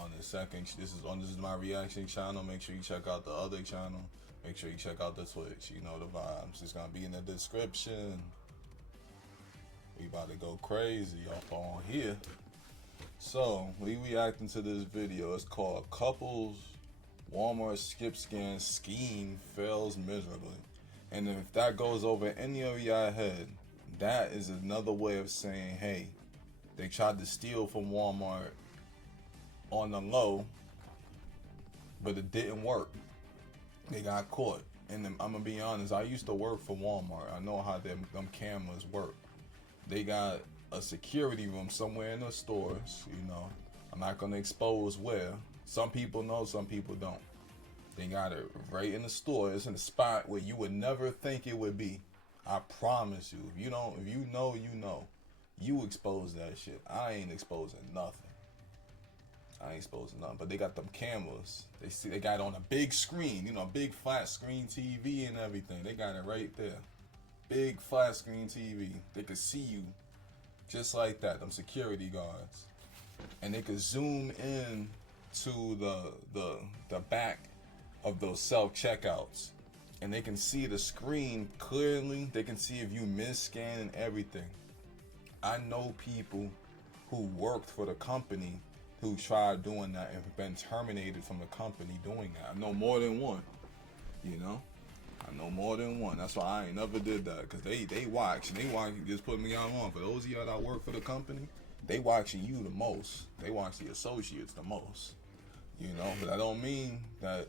on the second. This is my reaction channel. Make sure you check out the other channel. Make sure you check out the Twitch. You know the vibes. It's gonna be in the description. We about to go crazy up on here. So we reacting to this video. It's called "Couples Walmart Skip Scan Scheme Fails Miserably." And if that goes over any of y'all head, that is another way of saying, hey, they tried to steal from Walmart on the low, but it didn't work. They got caught. And I'm gonna be honest, I used to work for Walmart. I know how them cameras work. They got a security room somewhere in the stores, you know. I'm not gonna expose where. Some people know, some people don't. They got it right in the store. It's in a spot where you would never think it would be. I promise you. If you know, you know. You expose that shit. I ain't exposing nothing. But they got them cameras. They got it on a big screen, you know, big flat screen TV and everything. They got it right there. Big flat screen TV. They could see you just like that, them security guards. And they could zoom in to the back of those self-checkouts. And they can see the screen clearly. They can see if you miss-scan and everything. I know people who worked for the company who tried doing that and been terminated from the company doing that. I know more than one, you know? I know more than one. That's why I ain't never did that, because they watch, and they watch, just put me on. For those of y'all that work for the company, they watching you the most. They watch the associates the most, you know? But that don't mean that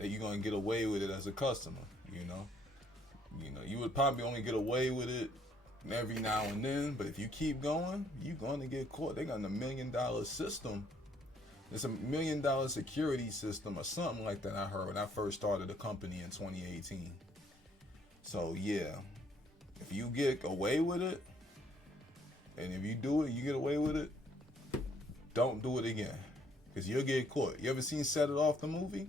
you're going to get away with it as a customer, you know? You would probably only get away with it every now and then, but if you keep going, you're going to get caught. They got a $1 million system. It's a $1 million security system or something like that, I heard when I first started the company in 2018. So yeah, if you get away with it, and if you do it, you get away with it, don't do it again, because you'll get caught. You ever seen Set It Off, the movie?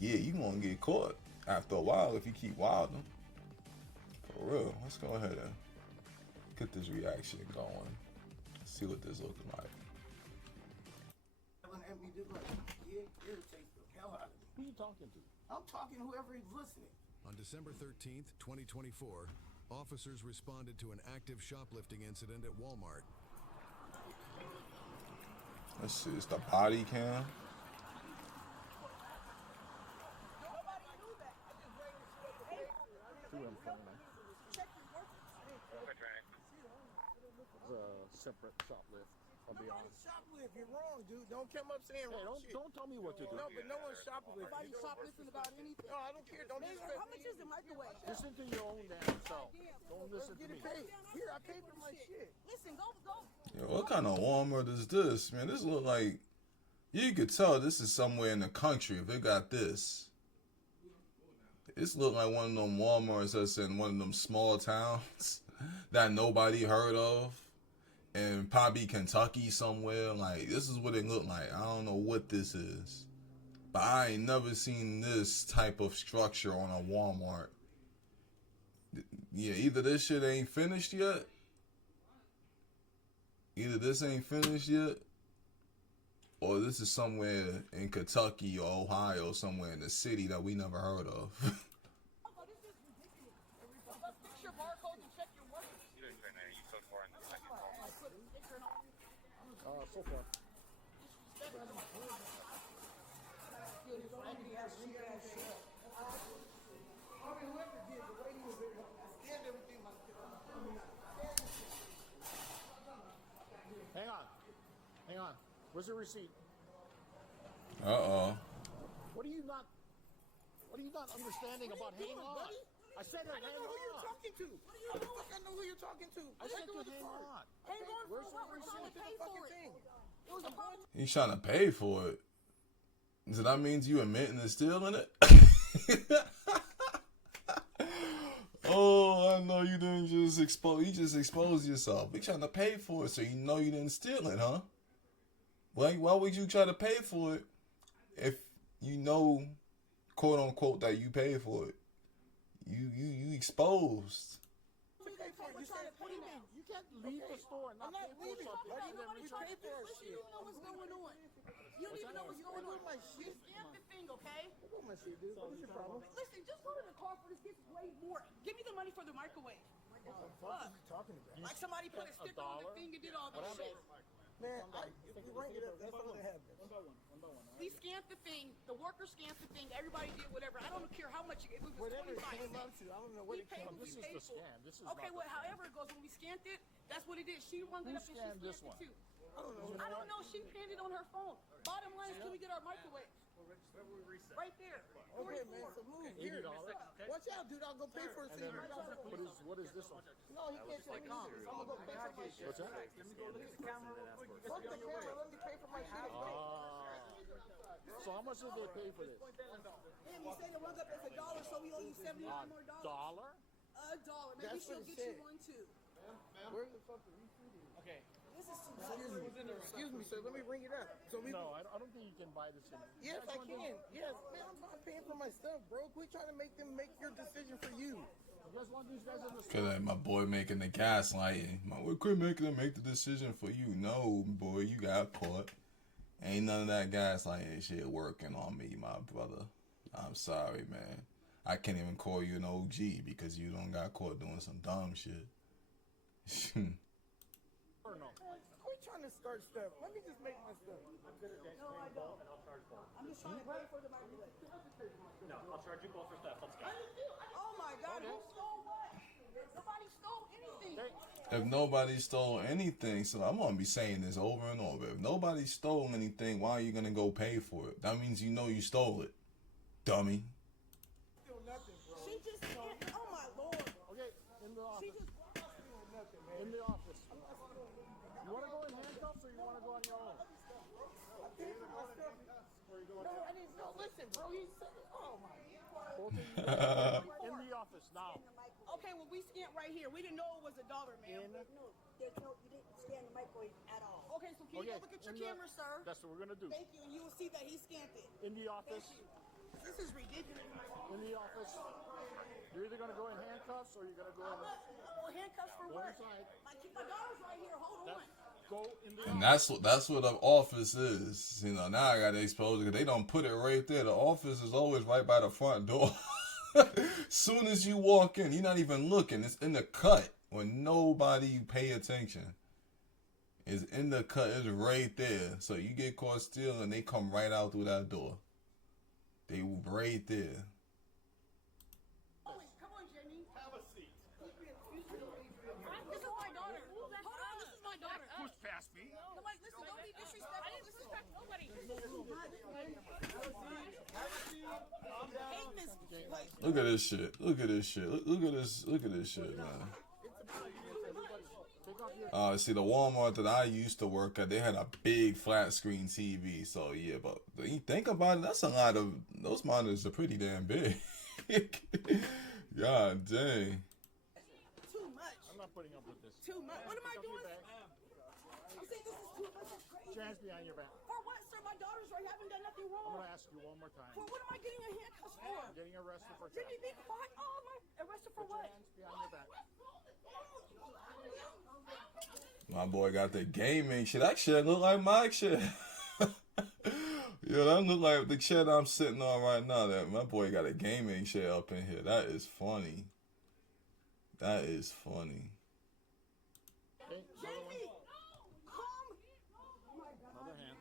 Yeah, you're going to get caught after a while if you keep wilding. For real. Let's go ahead and get this reaction going. See what this looks like. Who are you talking to? I'm talking to whoever is listening. On December 13th, 2024, officers responded to an active shoplifting incident at Walmart. Let's see, it's the body cam. It's a separate shoplift. I'll be honest. Shoplift, you're wrong, dude. Don't come up saying Hey, wrong shit. don't tell me what to do. No, but no one's shoplifting. Nobody shoplifting about anything. No, I don't care. Don't disrespect How much is the microwave? Listen to your own damn self. Don't listen to Get me. it paid. Here, I paid for my shit. Listen, go. Yo, what kind of Walmart is this, man? This look like, you could tell this is somewhere in the country if it got this. This look like one of them Walmarts that's in one of them small towns that nobody heard of. And probably Kentucky somewhere. Like, this is what it looked like. I don't know what this is, but I ain't never seen this type of structure on a Walmart. Yeah, either this shit ain't finished yet. Either this ain't finished yet, or this is somewhere in Kentucky or Ohio, somewhere in the city that we never heard of. So far. Hang on. Where's the receipt? Uh-oh. What are you not understanding about hang on? Buddy? I said I hang don't know who you're on. talking to. Fuck, I know who you're talking to. I said to hang on. Hang on for Where's what? the We're trying to receipt? pay for it. Thing. It was a problem. He's trying to pay for it. So that means you admitting to stealing it? Oh, I know you didn't just expose. You just exposed yourself. We trying to pay for it, so you know you didn't steal it, huh? Like, why would you try to pay for it if you know, quote unquote, that you paid for it? You exposed. To pay for for it. You said pay me. You can't leave the store and I'm not not pay for leaving. something. Buddy, and then we return pay it. for our Listen, you shit. don't know what's going on. You don't even know what's going on. my We shit. scanned the thing, okay? Look at my shit, dude. What's your problem? Listen, just go to the car for this gets way more. Give me the money for the microwave. What the fuck are you talking about? Like somebody put a sticker on the thing and did all that shit. Man, if we rank it up, that's all that happens. We scanned the thing. The worker scanned the thing. Everybody did whatever. I don't care how much it was. Whatever it 25 came up cents. to, I don't know what We it came paid up what to. we This is paid the for. scan. This is Okay, not well, the however it goes, when we scanned it, that's what it did. She rung it up and she scanned scanned this it one? too. I don't know. I don't know. She panned it on her phone. Bottom line is, can we get our microwave? Right there. Okay, man, so move. Here. $80. Watch out, dude. I'll go pay for it. So you What is this one? No, he can't tell me either. I'm gonna go pay for my shit. What's that? Fuck the camera. Let me pay for my shit. So how much did they pay for this? Damn, you said it rung up as $1, so we owe you $79 more. Dollar? $1. Maybe That's she'll what it get you said. one too. Where the fuck are you shooting? This is too much. Excuse me, sir. Let me ring it up. So we. No, I don't think you can buy this in. Yes, I can. Yes, man. I'm not paying for my stuff, bro. We trying to make them make your decision for you. You guys want these guys in the Feel like my boy making the gaslighting. My boy quit making them make the decision for you. No, boy, you got caught. Ain't none of that gaslighting shit working on me, my brother. I'm sorry, man. I can't even call you an OG because you don't got caught doing some dumb shit. or no? Quit trying to start stuff. Let me just make my stuff. No, I don't. I'm just trying to pay for the microwave. No, I'll charge you both for stuff. Let's go. Oh my God, who stole what? Nobody stole anything. If nobody stole anything, so I'm gonna be saying this over and over. If nobody stole anything, why are you gonna go pay for it? That means you know you stole it, dummy. Still nothing, bro. She just can't. Oh my Lord. Okay, in the She office. just. Still nothing, man. In the office. You want to go in handcuffs or you want to go on your own? I paid for my stuff. No, I didn't. No, listen, bro. He said, oh my. Both of you in the office now. Okay, well we scanned right here. We didn't know it was $1, ma'am. No, there's no, you didn't scan the microwave at all. Okay, so can you go look at your in the- camera, sir? That's what we're gonna do. Thank you, and you will see that he scanned it. In the office. This is ridiculous. In the office. You're either gonna go in handcuffs or you're gonna go in. Well, handcuffs for Go what? inside. My daughter's right here. Hold on. Go in the And office. that's what the office is. You know, now I gotta expose it because they don't put it right there. The office is always right by the front door. Soon as you walk in, you're not even looking. It's in the cut when nobody pay attention. It's in the cut. It's right there. So you get caught stealing, they come right out through that door. They right there. Come on, Jenny. Have a seat. This is my daughter. Hold on, this is my daughter. Push past me. No, wait, listen, don't be disrespectful. I didn't disrespect nobody. Hate this place. Look at this shit. Look at this shit. Look at this. Look at this shit, man. See, the Walmart that I used to work at, they had a big flat screen TV. So yeah, but you think about it, that's a lot of those monitors are pretty damn big. God dang. Too much. I'm not putting up with this. Too much. What am I Take off your doing? bag. I'm saying this is too much. It's Put your crazy. hands behind your back. For what, sir? My daughter's right. I haven't done nothing I'm wrong. gonna ask you one more time. For what am I getting a handcuffs for? Getting arrested for Jenny, traffic. be quiet. Oh, my. Arrested for Put your what? hands behind your back. My boy got the gaming shit. That shit look like my shit. Yo, that look like the shit I'm sitting on right now. That my boy got a gaming shit up in here. That is funny. That is funny. Okay, Jamie! Come! Oh my God. other hand.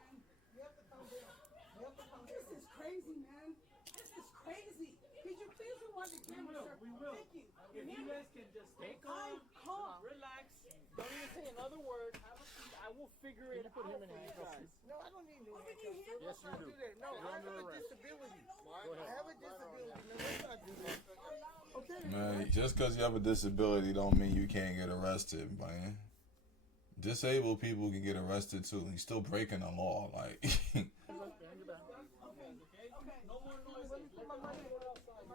This is crazy, man. This is crazy. Could you please rewind the camera, sir? We will. Thank you. If you guys can just stay calm, Calm. relax, don't even say another word. Have a seat. I will figure it Put out him in for you handcuffs. guys. No, I don't need no We need handcuffs. Yes, you do. Do that. No, You're I under have a arrest. disability. Go I ahead. have a disability. No, let's not do that. Okay. Man, just because you have a disability don't mean you can't get arrested, man. Disabled people can get arrested too. He's still breaking the law. Like, Hands up behind your back. Okay? No more noise. Let me go outside. Your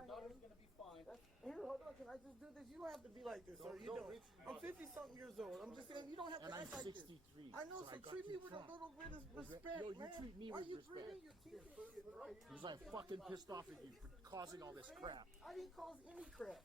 daughter's gonna be fine. Here, hold on. Can I just do this? You don't have to be like this, sir. You don't. I'm 50-something years old. I'm just saying you don't have to And I'm act like this. 63. I know, so I got treat me you with a drunk. little bit of respect, Yo, you man. treat me Why with you respect. treating your teeth and shit, bro? Because I'm fucking pissed off at you for causing all this crap. I didn't cause any crap.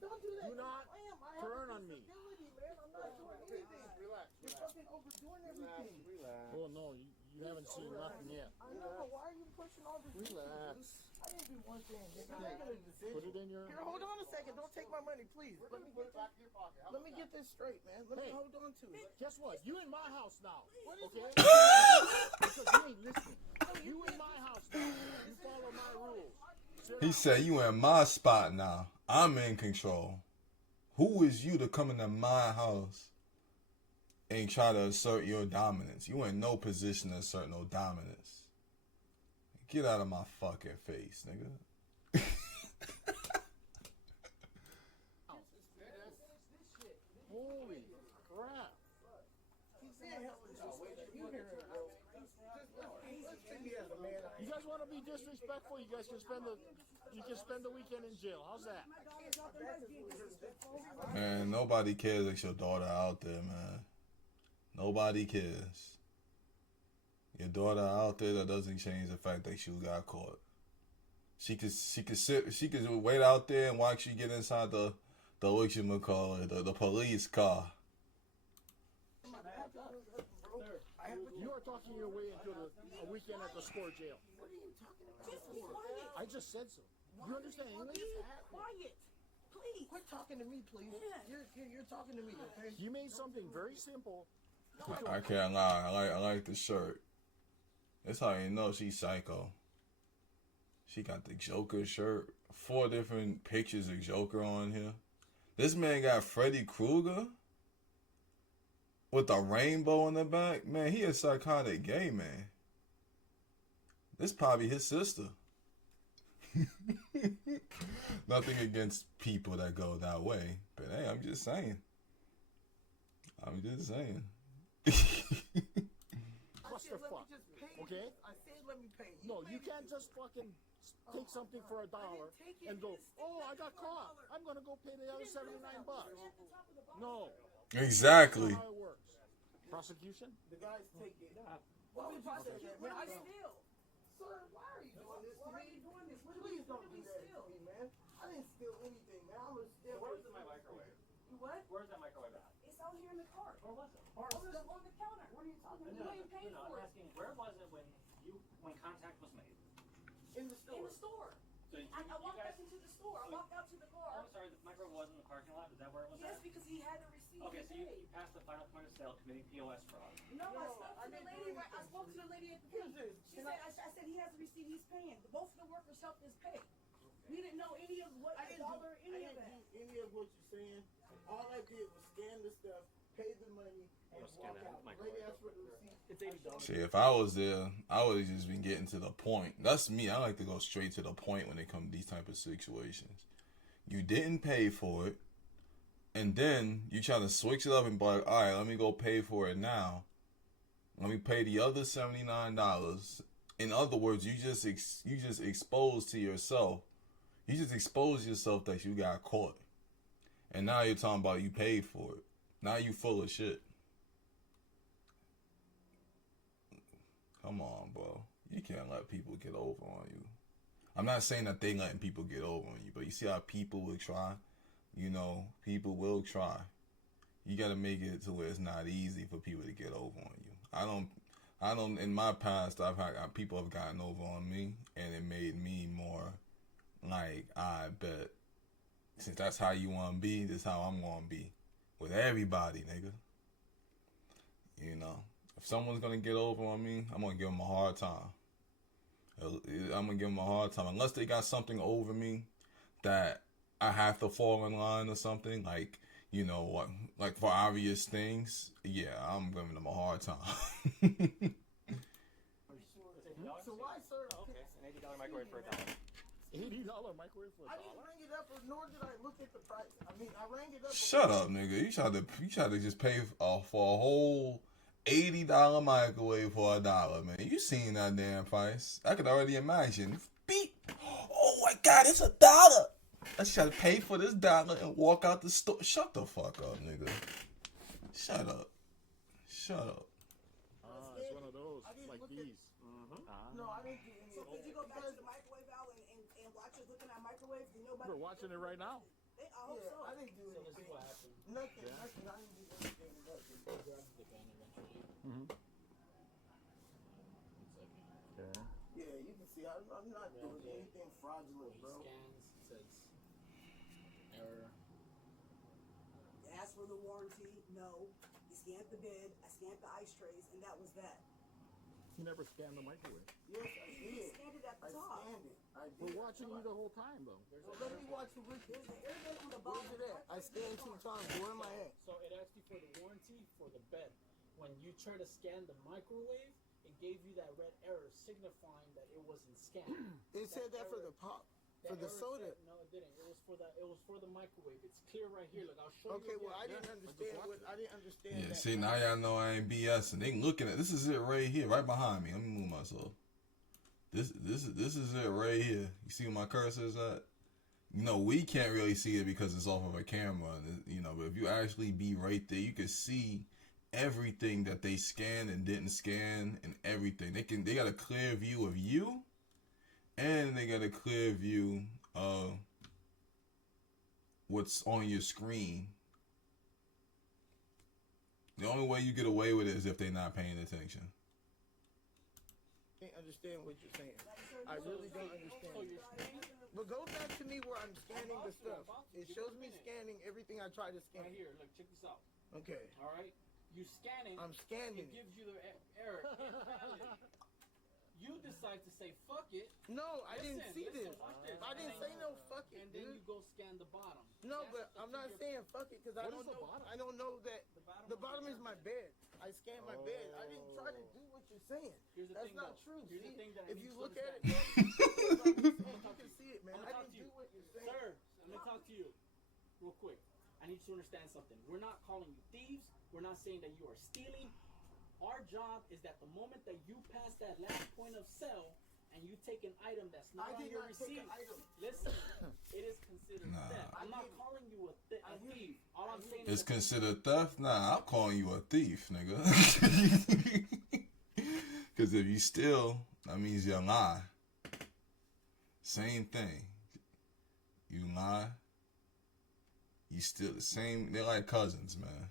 Don't do that. Do not I turn have on a me. disability, man. I'm not doing anything. Relax. You're fucking overdoing everything. Relax. Oh no, you haven't seen nothing yet. I know, but why are you pushing all this? Relax. I didn't do one thing. Nigga. I got a decision. Put it in your. Here, hold on a second. Don't take my money, please. We're gonna put it back in your pocket. How Let me about get this straight, man. Let me Hey. hold on to it. Guess what? You in my house now. Okay? What Because you ain't listening. You in my house now. You follow my rules. Sit He down. said, "You in my spot now. I'm in control. Who is you to come into my house and try to assert your dominance? You in no position to assert no dominance. Get out of my fucking face, nigga." Holy crap. He's saying help me. You hear him, bro. Let's take me as a man. You guys want to be disrespectful? You guys can spend the weekend in jail. How's that? Man, nobody cares like your daughter out there, man. Nobody cares. Your daughter out there, that doesn't change the fact that you got caught. She could wait out there and watch you get inside the whatchamacallit, the police car. You are talking your way into a weekend at the score jail. What are you talking about? I just said so. You understand English? Quiet. Please. Quit talking to me, please. You're talking to me, okay? You made something very simple. I can't lie. I like the shirt. That's how you know she's psycho. She got the Joker shirt. 4 different pictures of Joker on here. This man got Freddy Krueger with a rainbow in the back. Man, he a psychotic gay man. This probably his sister. Nothing against people that go that way. But hey, I'm just saying. Clusterfuck. Okay? I said let me pay. No, you can't just fucking take something for $1 and go, oh, I got caught. I'm going to go pay the other $79. No. Exactly. That's not how it works. Prosecution? The guys take it. Why would you say that, man? Sir, why are you doing this to me? Please don't do that to me, man. I didn't steal anything, man. I'm gonna steal. Where's my microwave? What? Where's that microwave at? It's out here in the car. Where was it? On the counter. What are you talking about? You ain't paid No, for I'm it. asking, where was it when contact was made? In the In store. the store. So you I walked guys, back into the store. I walked out to the car. I'm sorry, the microwave was in the parking lot. Is that where it was Yes, at? because he had the receipt. Okay, so He you paid. passed the final point of sale committing POS fraud. No, I spoke to the lady. I spoke to the lady at the Here's thing. this. She said, I said he has a receipt. He's paying. Both of the workers' help is paid. We didn't know any of what I didn't dollar do any of that. any of what you're saying. All I did was scan the stuff, pay the money, and scan walk that out. microwave. Lady asked for the receipt. It's $80. See, if I was there, I would have just been getting to the point. That's me. I like to go straight to the point when it comes to these type of situations. You didn't pay for it, and then you try to switch it up and be like, all right, let me go pay for it now. Let me pay the other $79. In other words, you just exposed to yourself. You just exposed yourself that you got caught, and now you're talking about you paid for it. Now you full of shit. Come on, bro. You can't let people get over on you. I'm not saying that they letting people get over on you, but you see how people will try? You know, people will try. You got to make it to where it's not easy for people to get over on you. I don't, in my past, people have gotten over on me, and it made me more like, I bet, since that's how you want to be, this is how I'm going to be. With everybody, nigga. You know, if someone's going to get over on me, I'm going to give them a hard time. I'm going to give them a hard time. Unless they got something over me that I have to fall in line or something, like, you know, what, like for obvious things, yeah, I'm giving them a hard time. So why, sir? Okay, an $80 microwave for $1. $80 microwave for $1? I didn't ring it up, nor did I look at the price. I mean, I rang it up. Shut up, nigga. You tried to just pay for a whole $80 microwave for $1, man. You seen that damn price? I could already imagine. Beep. Oh my God, it's $1. I just gotta pay for this $1 and walk out the store. Shut the fuck up, nigga. Shut up. Shut up. It's one of those, like these. No, I didn't do any So of could you that. go back to the microwave aisle and watch us looking at microwaves? And nobody. We're watching it right now. They hope Yeah, so. I didn't do So this is anything. what happened. Nothing. I didn't do anything. Nothing. He grabs the gun eventually. Mm-hmm. 1 second. Okay. Yeah, you can see I'm not doing anything fraudulent, He bro. scans, it says error. You asked for the warranty. No. You scanned the bid. I scanned the ice trays, and that was that. You never scanned the microwave. Yes, I You did. scanned it at the I top. scanned it. I did. We're watching you the whole time, though. Well, let me watch it with you. There's an air vent on the Where's bottom. it at? I scanned 2 times. Where am I at? So it asked you for the warranty for the bed. When you try to scan the microwave, it gave you that red error signifying that it wasn't scanned. It said that for the pop. For the error soda. no, it didn't. It was for the microwave. It's clear right here. Look, I'll show Okay, you. well, I didn't understand what I didn't understand. Yeah, that. see, now y'all know I ain't BSing. They can look at it. This is it right here, right behind me. Let me move myself. This is it right here. You see where my cursor is at? You know, we can't really see it because it's off of a camera, you know, but if you actually be right there, you can see everything that they scanned and didn't scan and everything. They got a clear view of you, and they got a clear view of what's on your screen. The only way you get away with it is if they're not paying attention. I can't understand what you're saying. I really don't understand. So you're scanning But go back to me where I'm scanning the stuff. It shows me scanning everything I try to right scan. here. Look, check this out. Okay. All right, you scanning. I'm scanning It it. gives you the error. Invalid. You decide to say fuck it. No, I didn't see Listen, this. watch this. I didn't say no fuck it, And then you dude. go scan the bottom. No, That's but the I'm not figure- saying fuck it because I What don't is the know. bottom? I don't know that the bottom is my bed. I scanned my bed. I didn't try to do what you're saying. Here's the That's thing, not though. true. Here's the See, thing that I if need you to look at it, understand. you can see it, man. I'm I gonna talk didn't to do you. what you're saying. Sir, I'm gonna talk to you real quick. I need you to understand something. We're not calling you thieves. We're not saying that you are stealing. Our job is that the moment that you pass that last point of sale and you take an item that's not I on did your not take receipt, an item. listen, it is considered Nah. theft. I'm not I didn't. calling you a thief. All I'm saying It's is considered theft? Nah, I'm calling you a thief, nigga. Because if you steal, that means you lie. Same thing. You lie. You steal the same. They're like cousins, man.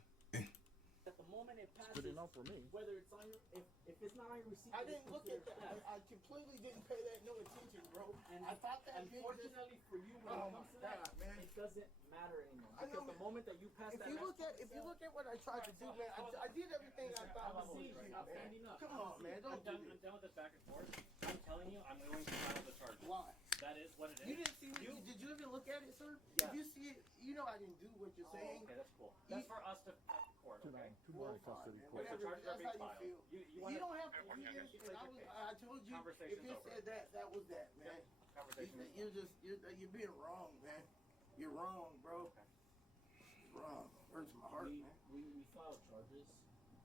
at the moment it passes, Good enough for me. whether it's on your, if it's not on your receipt, I it's didn't look at considered that. theft. I completely didn't pay that no attention, bro. And I thought that bid just. unfortunately for you, when Oh it comes my to that, God, man. it doesn't matter anymore. I know, Because the man. moment that you pass If that you last look at point of sale, what I tried to do, man, I did everything I thought I was I'm doing, seeing, man. I'm standing up. Come on, man, don't do I'm this. done with this back and forth. I'm telling you, I'm going to file the charge. Why? That is what it is. You didn't see it? Did you even look at it, sir? Yeah. If you see it, you know I didn't do what you're Oh, saying. okay, that's cool. That's for us to court, okay? Two more Well, custody fine, man. court. Whatever, charges are that's being how you filed. feel. You You wanna- don't have to Okay, do this. you can I take your case. told you, if Conversation's it over. said that was that, man. Conversation is You're being wrong, man. You're wrong, bro. Okay. You're wrong. Hurts my heart, man. we file charges,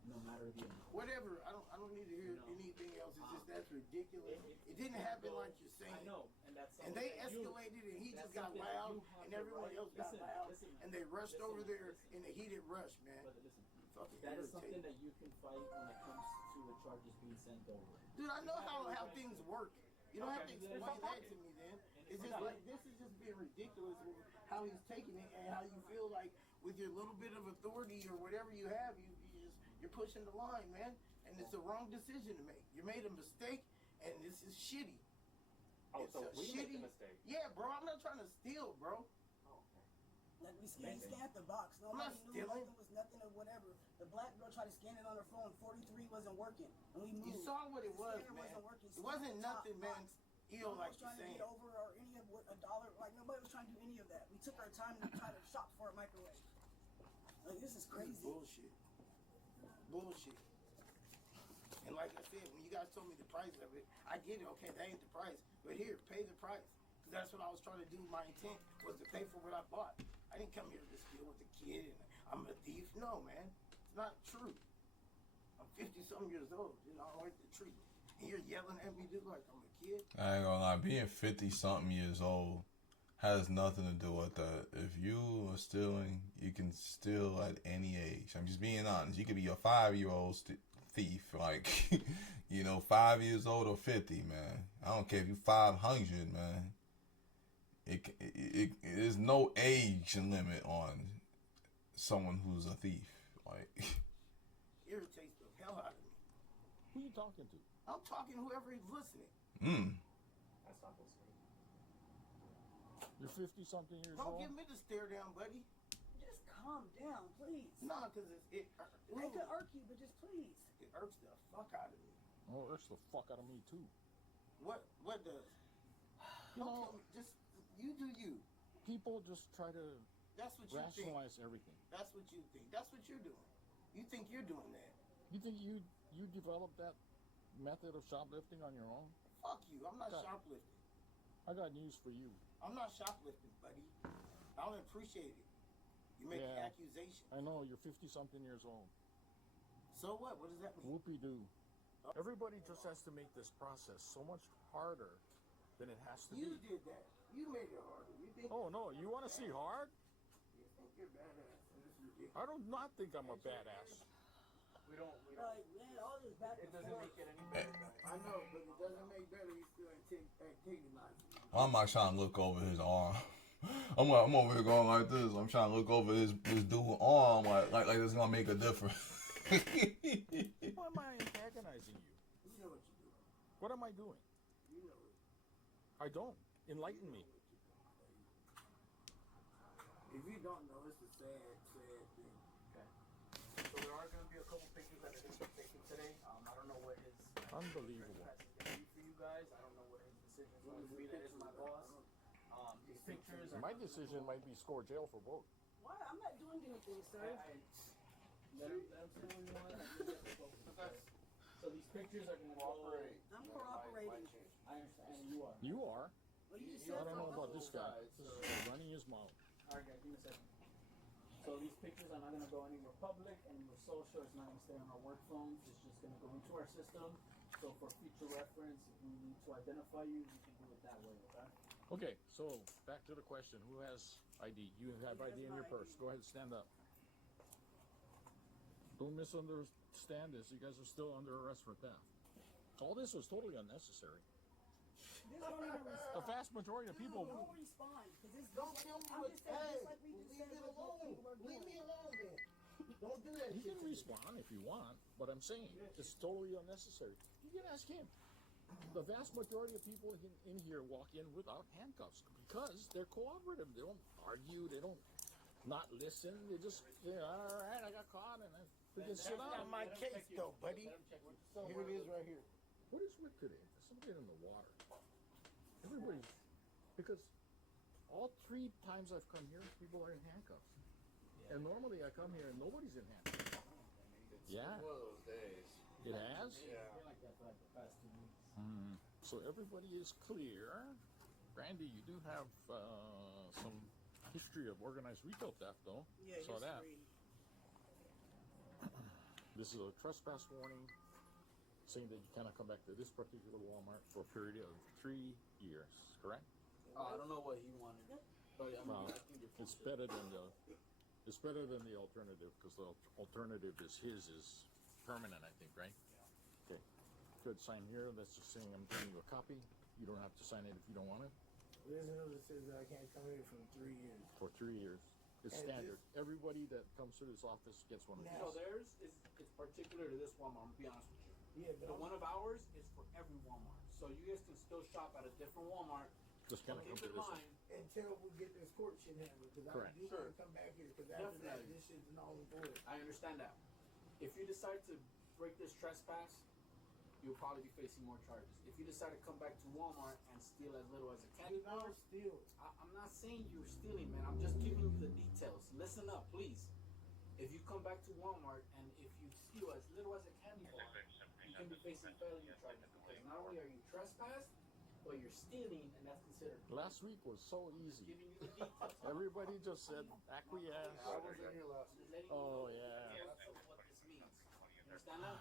no matter the amount. Whatever. I don't need to hear No. anything else. It's just that's ridiculous. It- It didn't happen like you're saying. I know, and that's And something they that you- escalated, and he that's just got something that loud, you have and the everyone right- else got listen, loud, listen, man. and they rushed Listen, over man. there Listen. in a heated rush, man. Brother, listen. Fucking That is something irritating. that you can fight when it comes to the charges being sent over. Dude, I know how things work. You don't have to Okay. explain that to me, then. It's just like this is just being ridiculous with how he's taking it and how you feel like with your little bit of authority or whatever you have, you're pushing the line, man. And it's the wrong decision to make. You made a mistake, and this is shitty. Oh, It's so a we made shitty the mistake. Yeah, bro. I'm not trying to steal, bro. Like we scanned the box. not Nobody knew stealing. nothing was nothing or whatever. The black girl tried to scan it on her phone. 43 wasn't working, and we You moved. saw what it The was, scanner man. wasn't working. It wasn't Scanned the top nothing, man. box. Ill No one like was you're trying to saying. get over or any of what a dollar. Like nobody was trying to do any of that. We took our time to try to shop for a microwave. Like this is This is crazy. bullshit. Bullshit. And like I said, when you guys told me the price of it, I get it. Okay, that ain't the price. But here, pay the price. Because that's what I was trying to do. My intent was to pay for what I bought. I didn't come here to steal with the kid and I'm a thief. No, man. It's not true. I'm 50-something years old. You know, I like the treat. And you're yelling at me, dude, like I'm a kid. I ain't gonna lie, being 50-something years old has nothing to do with that. If you are stealing, you can steal at any age. I'm just being honest. You could be a 5-year-old thief, like, 5 years old or 50, man. I don't care if you 500, man. there's no age limit on someone who's a thief. Like, Irritates the hell out of me. Who you talking to? I'm talking to whoever is listening. That's not listening. You're 50-something years Don't old? give me the stare down, buddy. Just calm down, please. Nah, because it I could irk you, but just please. it irks the fuck out of me. Oh, it hurts the fuck out of me, too. What does? You know, just you do you. people just try to That's what you think. rationalize everything. That's what you think. That's what you're doing. You think you're doing that. You think you developed that method of shoplifting on your own? Fuck you. I'm not God. shoplifting. I got news for you. I'm not shoplifting, buddy. I don't appreciate it. You make Yeah. accusations. I know, you're 50-something years old. So what? What does that mean? Whoopie-doo. Everybody just has to make this process so much harder than it has to You be. did that. You made it harder. You think Oh, no, you want to see hard? you think you're badass. And this is ridiculous. I do not think I'm a badass. We don't. Like, man, all this back It and doesn't forth. make it any better. I know, but it doesn't make better. You still antagonizing. I'm not trying to look over his arm. I'm over here going like this. I'm trying to look over his dude's arm like it's gonna make a difference. Why am I antagonizing you? You know what you're doing. What am I doing? You know it. I don't. Enlighten me. If you don't know, it's a sad thing. Okay. So there are going to be a couple pictures that are going to be taken today. I don't know what his Unbelievable. trespass is going to be for you guys. I don't know what his decision is going to be. That is my boss. These pictures. My decision might be score jail for both. Why? I'm not doing anything, sir. Let him say what you want. So these pictures are going to cooperate. I'm cooperating. I understand. And you are. You are. Well, you just I said don't know something. about this guy. This is running his mouth. Alright guys, give me a second. So these pictures are not going to go anywhere public, anywhere social. It's not going to stay on our work phones. It's just going to go into our system. So for future reference, if we need to identify you, we can do it that way, okay? Okay, so back to the question. Who has ID? You have ID in your purse. Go ahead and stand up. Don't misunderstand this. You guys are still under arrest for theft. All this was totally unnecessary. This don't even respond. The vast majority of people. Don't respond. Cause this Don't tell me I'm what. just saying, Hey, just like we just leave said it what alone. people are Leave me doing. alone, then. Don't do that. You shit can to me. respond if you want, but I'm saying it's totally unnecessary. You can ask him. The vast majority of people in here walk in without handcuffs because they're cooperative. They don't argue. They don't not listen. They just say, all right, I got caught, and we can sit Not down. my case, though, buddy. So, Here it is right here. what is with today? There's something in the water. Everybody's, because all 3 times I've come here, people are in handcuffs. And normally I come here and nobody's in handcuffs. Yeah. One of those days. It has? Yeah. Been like that for like the past 2 weeks. So everybody is clear. Randy, you do have some history of organized retail theft, though. Yeah, Saw that. history. This is a trespass warning saying that you cannot come back to this particular Walmart for a period of 3 years, correct? I don't know what he wanted. But I mean, Well, I think you're it's better than the alternative, because the alternative is permanent, I think, right? Okay. Good, sign here. That's just saying I'm giving you a copy. You don't have to sign it if you don't want it. There's a note that says that I can't come here for 3 years. For 3 years. It's And standard. Everybody that comes to this office gets one of these. So theirs is particular to this Walmart. I'm gonna be honest with you. Yeah, but The one of ours is for every Walmart. So you guys can still shop at a different Walmart. Just kind of come Keep to in this one. mind, until we get this court shit handled, because I Correct. do want to come back here, because after that, Definitely. this shit's null and void. I understand that. If you decide to break this trespass, you'll probably be facing more charges. If you decide to come back to Walmart and steal as little as a candy Dude, bar, I'm still. I'm not saying you're stealing, man. I'm just giving you the details. Listen up, please. If you come back to Walmart and if you steal as little as a candy bar, you can be facing felony charges because not only are you trespassed, but you're stealing, and that's considered. Last week was so easy. Giving you the details. Everybody just said acquiesce. I was in here last Just letting you Oh, know yeah. the details of what this means. You understand that?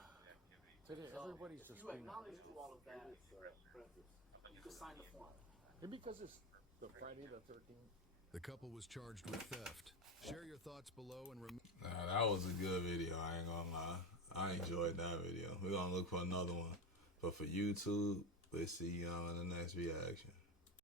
Today, So, everybody's if just you being. acknowledge to all of that, you can sign the form. And because it's the Friday the 13th. The couple was charged with theft. Share your thoughts below and Nah, that was a good video. I ain't gonna lie. I enjoyed that video. We're gonna look for another one. But for YouTube, let's see y'all in the next reaction.